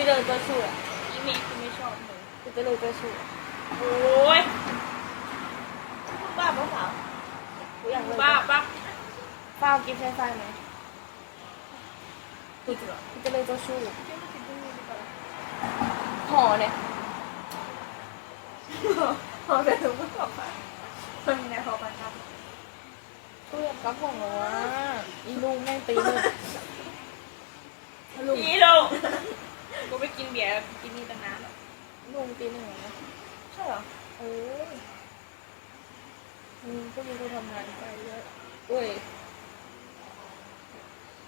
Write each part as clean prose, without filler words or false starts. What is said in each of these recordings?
这个多数了，อีเมย์คือไม่ชอบเลย 这个多数。 โอ้ย บ้าเปล่าสาว 不要了。 บ้าบ้า ป้ากินแค่ไฟไหม这个多数ห่อเนี่ย พอจะรู้ว่าต่อไปมันมีแนวพอไปครับ ตู้ยำกับห่อเหรอวะอีลุงแม่งตีเลย อีลงกูไปกินเบียร์กินนี่ตั้งนานแล้ว ลุงตีหนึ่งเหรอ ใช่เหรอ โอ้ยพวกนี้กูทำงานไปเยอะเว้ย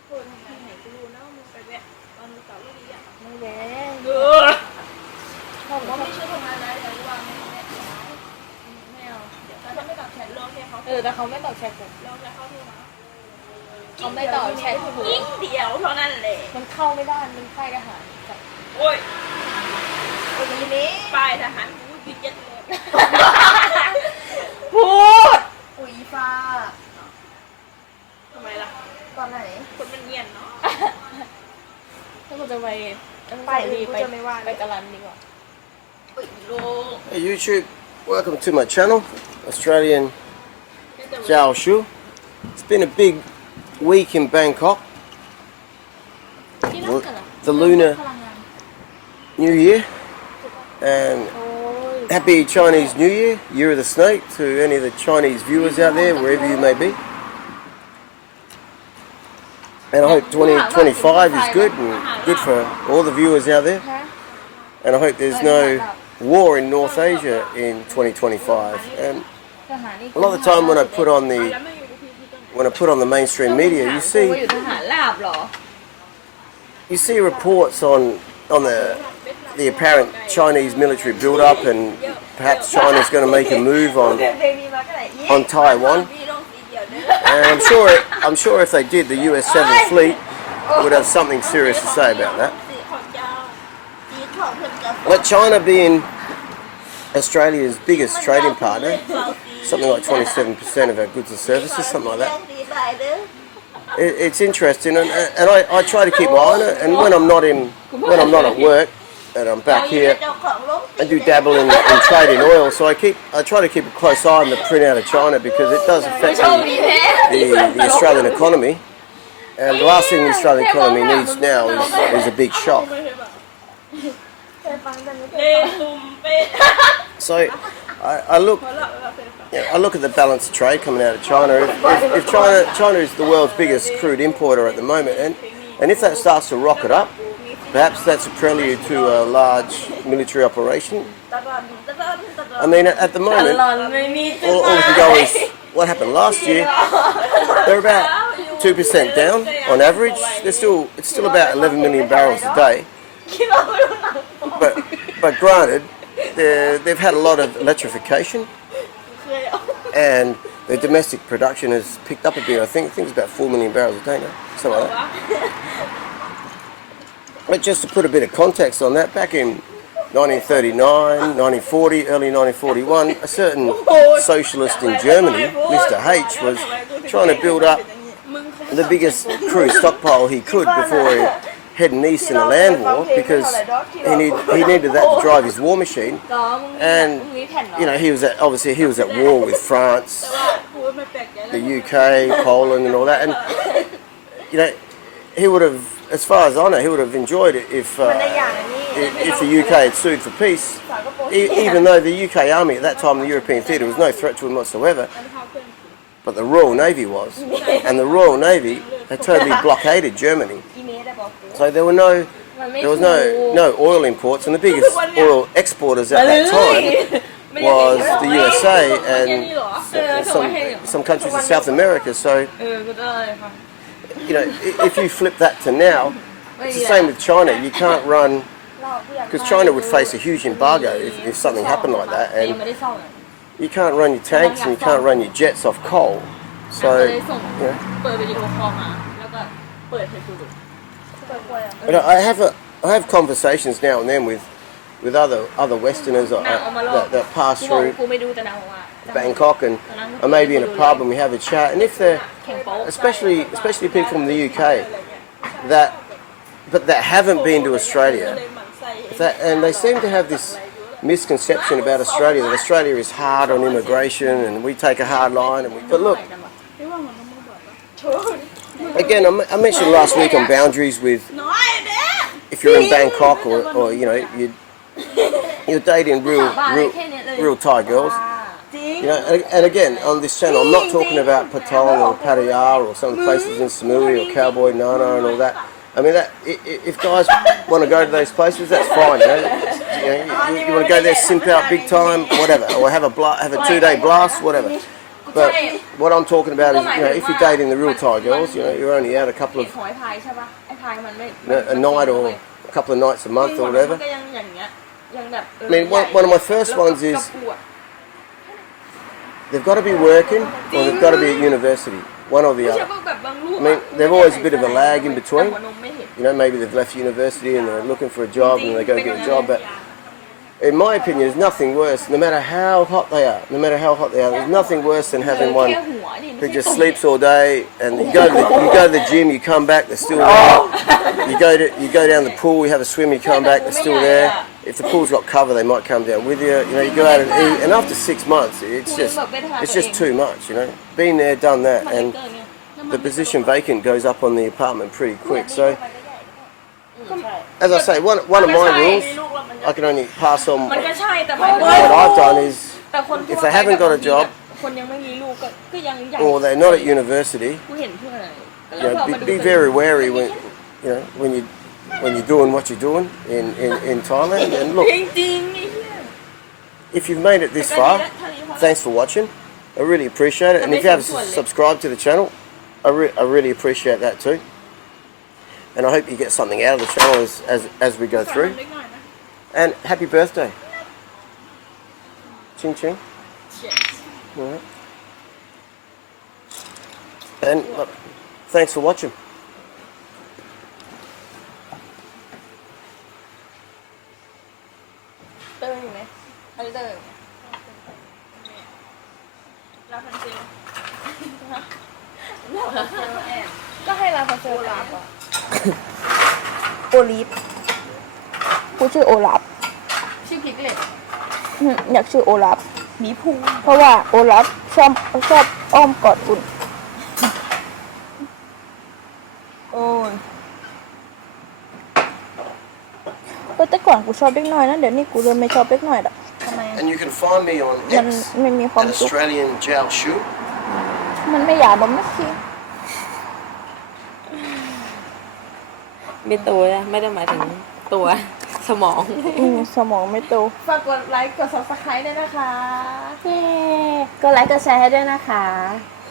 กูทำงานไหนกูรู้นะว่ามึงไปแวะตอนเสาร์ที่อ่ะ ไม่แย่ เออ ห้อง ว่า เขา ไม่ช่วยทำงานนะแต่ว่าไม่ได้ ไม่เอา แล้วถ้าไม่ตอบแชท ลองแค่เขา แต่เขาไม่ตอบแชทผม ลองแล้วเขาโทรมา เขาไม่ตอบแชทผม ยิ่งเดียวเท่านั้นแหละ มันเข้าไม่ได้มันค่ายทหารกับ โอ้ย โอ้ยทีนี้ ป้ายทหารกูยึดยัดเลย พูด อุยฟ้า ทำไมล่ะ ตอนไหน คนมันเงียนเนาะ ถ้ากูจะไป ไปอื่นกูจะไม่ว่า ไปกะลันดีกว่า อุ้ยลง Hey YouTube, welcome to my channel, Australian Zhao Shu. It's been a big week in Bangkok, ที่นั่นกันเหรอ the Lunar พลังงาน New Year, and โอ้ย Happy Chinese New Year, Year of the Snake, to any of the Chinese viewers out there, wherever you may be. And I hope 2025 is good and good for all the viewers out there. ฮะ And I hope there's no war in North Asia in 2025. And ทหารนี่ a lot of the time when I put on แล้ว the ไม่อยู่กับพี่พี่ต้น when I put on the mainstream media, ว่า you อยู่ see ทหารลาบเหรอ you see reports on the apparent Chinese military build-up, and perhaps China's going to make a move เพลงนี้มาก็ไหนยี่ on Taiwan. พี่ลงสีเดียวเด้อ And I'm sure if they did, the US 7th Fleet would have something serious to say about that. สีของเจ้า จีนของเพื่อนจะ But China being Australia's biggest trading partner, something like 27% of our goods and services, something like that. ดีไปเด้อ It's interesting, and I try to keep my eye on it. And when I'm not at work, and I'm back here, เจ้าของลง I do dabble in trade in oil. So I try to keep a close eye on the print out of China because it does affect the Australian economy. And the last thing the Australian economy needs now is a big shock. เคยฟังแต่ไม่เค เลย ฟัง ตุ่มเป็ด So I look. พอละเราเป็นฟัง Yeah, I look at the balance of trade coming out of China. If China is the world's biggest crude importer at the moment, and if that starts to rocket up, perhaps that's a prelude to a large military operation. ตะลอนตะลอนตะลอน I mean, at the ต moment, ลอดไม่มีจุด all we can go is what happened last year. They're about 2% down on average. It's still about 11 million barrels a day. คิดว่าไม่รู้หนัง But granted, they've had a lot of electrification. เคยเอา And the domestic production has picked up a bit. I think it's about 4 million barrels a day now, something like that. But just to put a bit of context on that, back in 1939, 1940, early 1941, a certain socialist in Germany, Mr. H, was trying to build up the biggest crude stockpile he could before heading east in a land war, because he needed that to drive his war machine. ต่อมึง And มีแผ่นเหรอ you know, obviously he was at war with France, กูไม่แปลกใจแล้ว the UK, Poland, and all that. And you know, he would have, as far as I know, he would have enjoyed it if มันในอย่างนี้ if the UK had sued for peace. Even though the UK Army at that time, the European theatre, was no threat to him whatsoever, but the Royal Navy was, and the Royal Navy had totally blockaded Germany. อีเมลได้บอกกู So there was มันไม่ถูก no oil imports, and the biggest oil exporters at that time was the USA and some countries in South America. So กูจะอะไรฟัง you know, if you flip that to now, it's the same with China. You can't run, เราผู้ใหญ่ because China would face a huge embargo if something happened like that, ยัง and ไม่ได้ส่งเลย you can't run your tanks and you can't run your jets off coal. ก็ So เลยส่ง you know, เปิดวิดีโอคอลมาแล้วก็เปิดให้กูดู เปิดกล้วยอ่ะ but I have conversations now and then with other Westerners นางเอามาลอก that pass กูบอก through กูไม่ดูแต่นางบอกว่า Bangkok, and I may be in a pub and we have a chat, and if they're แข่งโป๊ะ especially people from the UK that haven't been to Australia And they seem to have this misconception about Australia, that Australia is hard on immigration and we take a hard line. But look, again, I mentioned last week on boundaries with if you're in Bangkok or you know you're dating real Thai girls. You know, and again, on this channel, I'm not talking about Patong or Pattaya or some places in Samui or Cowboy Nana and all that. I mean, if guys want to go to those places, that's fine. You want to go there, simp out big time, whatever, or have a 2-day blast, whatever. But what I'm talking about is, you know, if you're dating the real Thai girls, you know, you're only out a couple of a night or a couple of nights a month or whatever. I mean, one of my first ones is they've got to be working or they've got to be at university, one or the other. I mean, there's always a bit of a lag in between. You know, maybe they've left university and they're looking for a job and they go get a job. But in my opinion, there's nothing worse, no matter how hot they are, there's nothing worse than having one who just sleeps all day and you go to the gym, you come back, they're still there. You go down the pool, you have a swim, you come back, they're still there. If the pool's got cover, they might come down with you. You know, you go out and eat, and after 6 months, it's just too much. You know, been there, done that, and the position vacant goes up on the apartment pretty quick. So, as I say, one of my rules, I can only pass on what I've done is, if they haven't got a job or they're not at university, you know, be very wary when you're doing what you're doing in Thailand. And look, if you've made it this far, thanks for watching. I really appreciate it. And if you haven't subscribed to the channel, I really appreciate that too. And I hope you get something out of the channel as we go through. And happy birthday. Ching ching. All right. And look, thanks for watching. Có hay là phần sơ lạp à? โอลิฟกูชื่อโอลาฟ ชื่อพริกเหล็ก อยากชื่อโอลาฟ หมีภู เพราะว่าโอลาฟชอบอ้อมกอดอุ่นโอ้ยแต่ก่อนกูชอบเล็กน้อยนะเดี๋ยวนี้กูเริ่มไม่ชอบเล็กน้อยละ ทำไม And you can find me on มัน X มีความ at สุข Australian Jiao Shu. มันไม่หยาบไม่ขี้ ไม่ตัวนะไม่ได้หมายถึงตัวสมอง สมองไม่โต ฝากกดไลค์กด subscribe ด้วยนะคะ ก็ไลค์กดแชร์ให้ด้วยนะคะ ค